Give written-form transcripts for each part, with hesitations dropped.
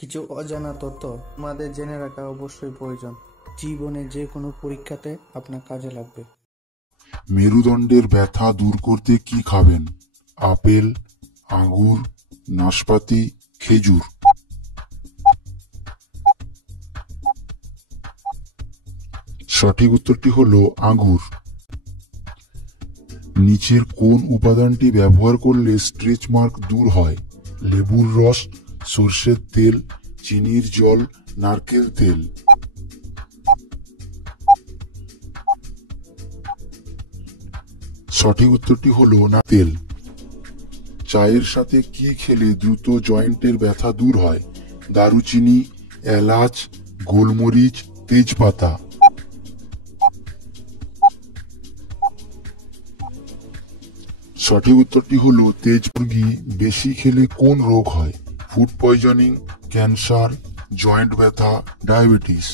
কিছু অজানা তথ্য আমাদের জেনে রাখা অবশ্যই প্রয়োজন। জীবনে যে কোনো পরীক্ষাতে আপনার কাজে লাগবে। মেরুদণ্ডের ব্যথা দূর করতে কি খাবেন? আপেল, আঙ্গুর, নাশপাতি, খেজুর। সঠিক উত্তরটি হলো আঙ্গুর। নিচের কোন উপাদানটি ব্যবহার করলে স্ট্রেচ মার্ক দূর হয়? লেবুর রস, সরষের তেল, চিনির জল, নারকেল তেল। সঠিক উত্তরটি হলো না তেল। চায়ের সাথে কি খেলে দ্রুত জয়েন্টের ব্যথা দূর হয়? দারুচিনি, এলাচ, গোলমরিচ, তেজপাতা। সঠিক উত্তরটি হলো তেজমুর্গি বেশি খেলে কোন রোগ হয়? ফুড পয়জনিং, ক্যান্সার, জয়েন্ট ব্যথা, ডায়াবেটিস।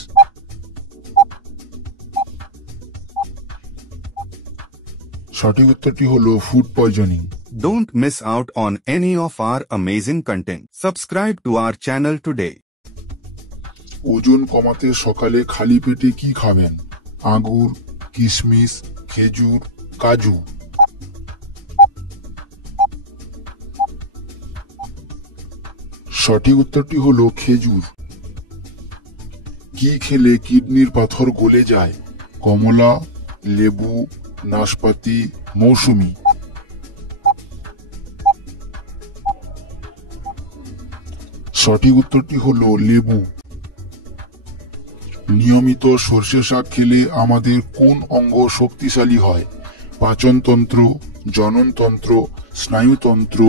সঠিক উত্তরটি হলো food poisoning. Don't miss out on any of our amazing content. Subscribe to our channel today. ওজন কমাতে সকালে খালি পেটে কি খাবেন? আঙ্গুর, কিশমিশ, খেজুর, কাজু। সঠিক উত্তরটি হলো খেজুর। কি খেলে কিডনির পাথর গলে যায়? কমলা, লেবু, নাশপাতি, মৌসুমী। সঠিক উত্তরটি হলো লেবু। নিয়মিত সর্ষে শাক খেলে আমাদের কোন অঙ্গ শক্তিশালী হয়? পাচনতন্ত্র, জননতন্ত্র, স্নায়ুতন্ত্র,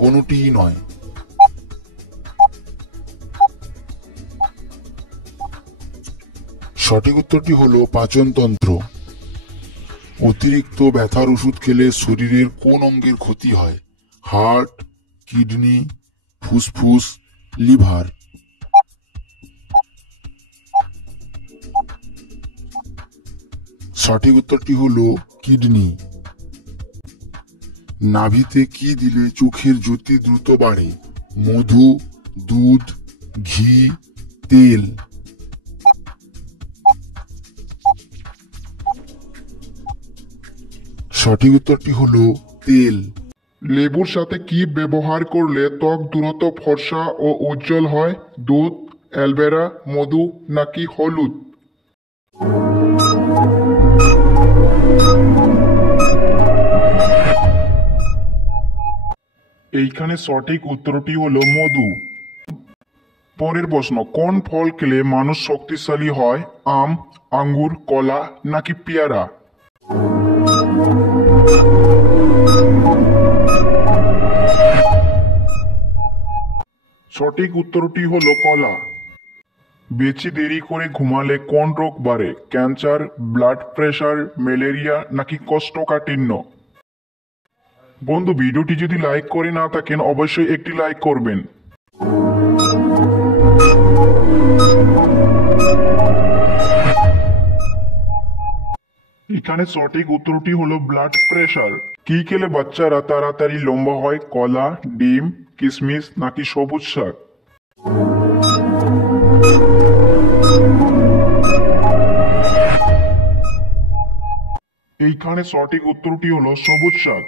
কোনটিই নয়। সঠিক উত্তরটি হলো পাচনতন্ত্র। অতিরিক্ত ব্যথার ওষুধ খেলে শরীরের কোন অঙ্গের ক্ষতি হয়? হার্ট, কিডনি, ফুসফুস, লিভার। সঠিক উত্তরটি হলো কিডনি। নাভিতে কি দিলে চোখের জ্যোতি দ্রুত বাড়ে? মধু, দুধ, ঘি, তেল। সঠিক উত্তরটি হলো তেল। লেবুর সাথে কি ব্যবহার করলে ত্বক দ্রুত ফর্সা ও উজ্জ্বল হয়? দুধ, অ্যালোভেরা, মধু নাকি হলুদ? এইখানে সঠিক উত্তরটি হলো মধু। পরের প্রশ্ন, কোন ফল খেলে মানুষ শক্তিশালী হয়? আম, আঙ্গুর, কলা নাকি পেয়ারা? সঠিক উত্তরটি হলো কলা। বেশি দেরি করে ঘুমালে কোন রোগ বাড়ে? ক্যান্সার, ব্লাড প্রেশার, ম্যালেরিয়া নাকি কোষ্ঠকাঠিন্য? বন্ধু, ভিডিওটি যদি লাইক করে না থাকেন অবশ্যই একটি লাইক করবেন। এখানে সঠিক উত্তরটি হলো ব্লাড প্রেশার। কি খেলে বাচ্চারা তাড়াতাড়ি লম্বা হয়? কলা, ডিম, কিশমিশ নাকি সবুজ শাক? এইখানে সঠিক উত্তরটি হলো সবুজ শাক।